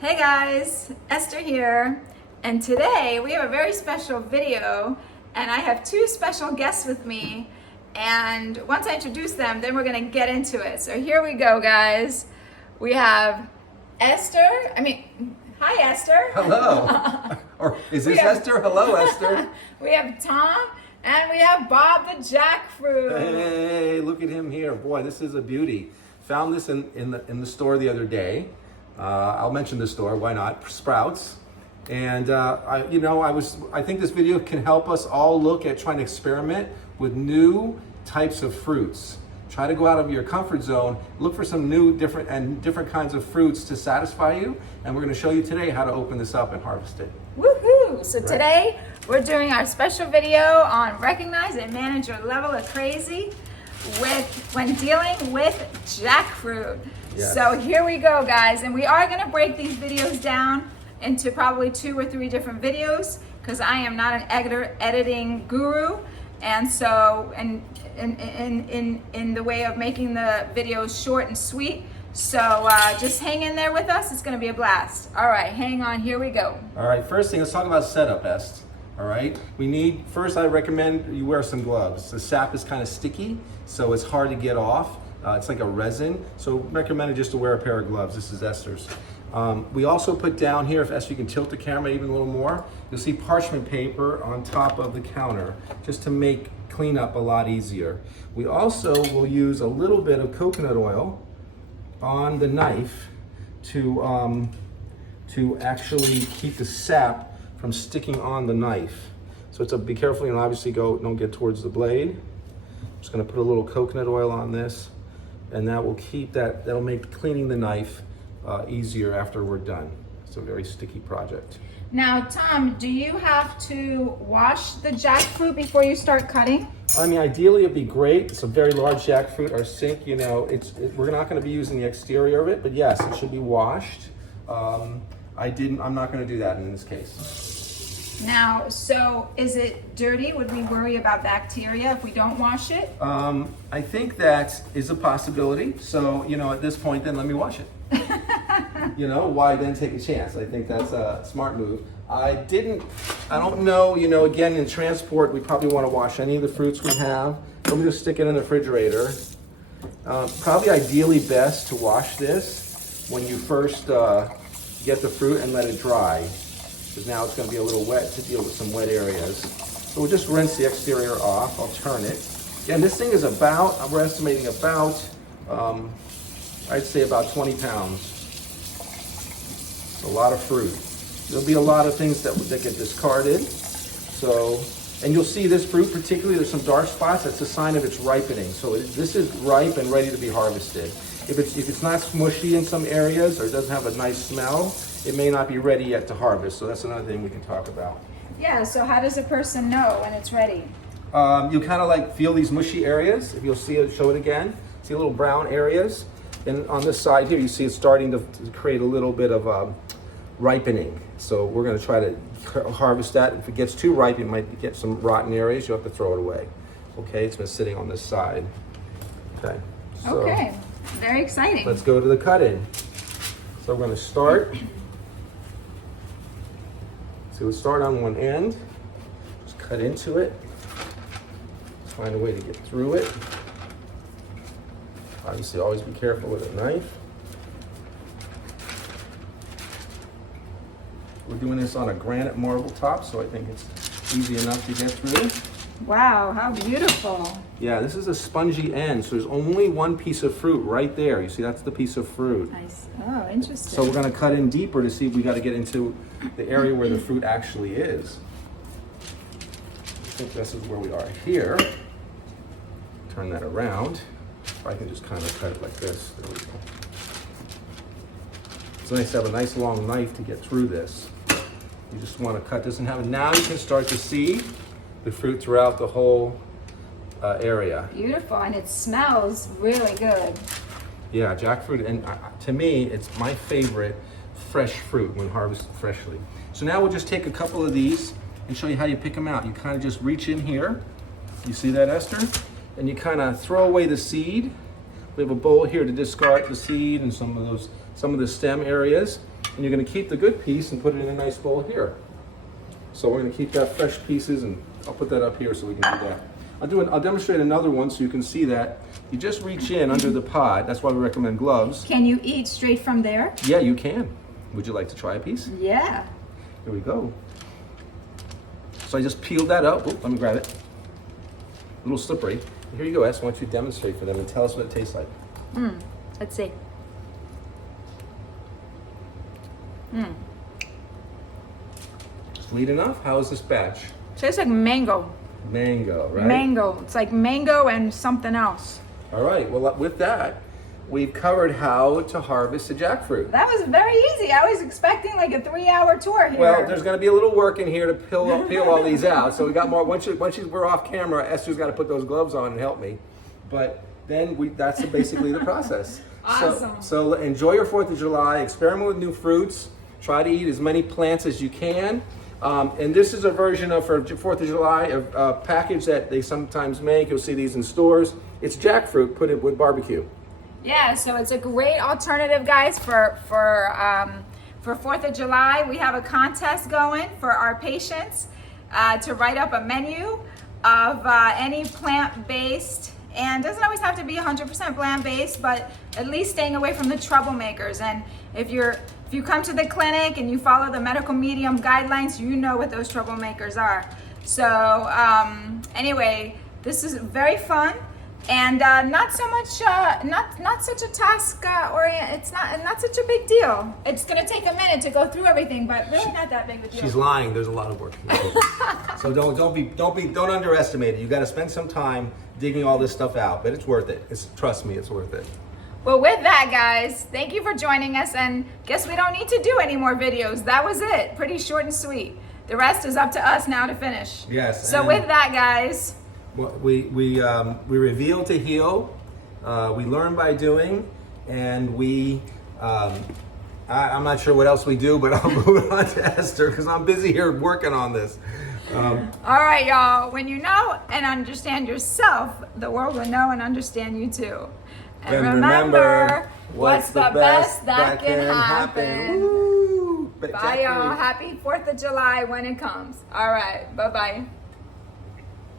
Hey guys, Esther here, and today we have a very special video, and I have two special guests with me, and once I introduce them, then we're gonna get into it. So here we go, guys. We have Esther, hi Esther. Hello. Or is this Esther? Hello, Esther. We have Tom, and we have Bob the Jackfruit. Hey, look at him here. Boy, this is a beauty. Found this in the store the other day. I'll mention the store, why not? Sprouts. And I think this video can help us all look at trying to experiment with new types of fruits. Try to go out of your comfort zone, look for some new, different kinds of fruits to satisfy you. And we're going to show you today how to open this up and harvest it. Woohoo! So today we're doing our special video on recognize and manage your level of crazy when dealing with jackfruit. Yes. So here we go, guys, and we are going to break these videos down into probably 2 or 3 different videos because I am not an editing guru, and so in the way of making the videos short and sweet. So just hang in there with us. It's going to be a blast. All right, hang on. Here we go. All right, first thing, let's talk about setup, Est. All right, first I recommend you wear some gloves. The sap is kind of sticky, so it's hard to get off. It's like a resin, so recommended just to wear a pair of gloves. This is Esther's. We also put down here, if Esther, you can tilt the camera even a little more, you'll see parchment paper on top of the counter, just to make cleanup a lot easier. We also will use a little bit of coconut oil on the knife to actually keep the sap from sticking on the knife. So be careful, and obviously don't get towards the blade. I'm just gonna put a little coconut oil on this, and that'll make cleaning the knife easier after we're done. It's a very sticky project. Now, Tom, do you have to wash the jackfruit before you start cutting? Ideally it'd be great. It's a very large jackfruit. Our sink, we're not going to be using the exterior of it, but yes, it should be washed. I'm not going to do that in this case. Now, so is it dirty? Would we worry about bacteria if we don't wash it? I think that is a possibility. So, at this point, then let me wash it. Why then take a chance? I think that's a smart move. I don't know, again, in transport, we probably want to wash any of the fruits we have. Let me just stick it in the refrigerator. Probably ideally best to wash this when you first get the fruit and let it dry, because now it's going to be a little wet to deal with some wet areas. So we'll just rinse the exterior off. I'll turn it. Again, this thing is we're estimating about, I'd say about 20 pounds. It's a lot of fruit. There'll be a lot of things that get discarded. And you'll see this fruit particularly, there's some dark spots. That's a sign of its ripening. So this is ripe and ready to be harvested. If it's not smushy in some areas or it doesn't have a nice smell, it may not be ready yet to harvest. So that's another thing we can talk about. Yeah, so how does a person know when it's ready? You kind of feel these mushy areas. If you'll see it, show it again. See little brown areas. And on this side here, you see it's starting to create a little bit of ripening. So we're going to try to harvest that. If it gets too ripe, you might get some rotten areas. You'll have to throw it away. Okay, it's been sitting on this side. Okay. So okay, very exciting. Let's go to the cut-in. So we're going to start. So we'll start on one end. Just cut into it. Find a way to get through it. Obviously, always be careful with a knife. We're doing this on a granite marble top, so I think it's easy enough to get through. Wow, how beautiful. Yeah, this is a spongy end, so there's only one piece of fruit right there. You see, that's the piece of fruit. Nice. Oh, interesting. So we're going to cut in deeper to see if we got to get into the area where the fruit actually is. I think this is where we are here. Turn that around. I can just kind of cut it like this. There we go. It's nice to have a nice long knife to get through this. You just want to cut this and have it. Now you can start to see the fruit throughout the whole area. Beautiful, and it smells really good. Yeah, jackfruit, and to me, it's my favorite fresh fruit when harvested freshly. So now we'll just take a couple of these and show you how you pick them out. You kind of just reach in here. You see that, Esther? And you kind of throw away the seed. We have a bowl here to discard the seed and some of the stem areas. And you're going to keep the good piece and put it in a nice bowl here. So we're going to keep that fresh pieces, and I'll put that up here so we can do that. I'll demonstrate another one so you can see that. You just reach in under the pod. That's why we recommend gloves. Can you eat straight from there? Yeah, you can. Would you like to try a piece? Yeah. Here we go. So I just peeled that up. Oop, let me grab it. A little slippery. Here you go, S. Why don't you demonstrate for them and tell us what it tastes like? Let's see. Sweet enough? How is this batch? Tastes like mango. Mango, right? Mango. It's like mango and something else. All right, well, with that, we've covered how to harvest a jackfruit. That was very easy. I was expecting like a 3-hour tour here. Well, there's going to be a little work in here to peel all these out. So we got more. Once we're off camera, Esther's got to put those gloves on and help me. But then that's basically the process. Awesome. So enjoy your 4th of July. Experiment with new fruits. Try to eat as many plants as you can. And this is a version of, for 4th of July, a package that they sometimes make. You'll see these in stores. It's jackfruit put in with barbecue. Yeah, so it's a great alternative, guys, for 4th of July. We have a contest going for our patients to write up a menu of any plant-based, and doesn't always have to be 100% plant-based, but at least staying away from the troublemakers. And if you come to the clinic and you follow the medical medium guidelines, you know what those troublemakers are. So anyway, this is very fun. And not so much, not such a task it's not such a big deal. It's gonna take a minute to go through everything, but really not that big of a deal. She's lying. There's a lot of work. So don't underestimate it. You got to spend some time digging all this stuff out, but it's worth it. Trust me, it's worth it. Well, with that, guys, thank you for joining us, and guess we don't need to do any more videos. That was it. Pretty short and sweet. The rest is up to us now to finish. Yes. So with that, guys. We reveal to heal, we learn by doing, and I'm not sure what else we do, but I'll move it on to Esther because I'm busy here working on this. All right, y'all. When you know and understand yourself, the world will know and understand you too. And remember, what's the best that can happen? Woo! Bye, y'all. Happy 4th of July when it comes. All right. Bye-bye.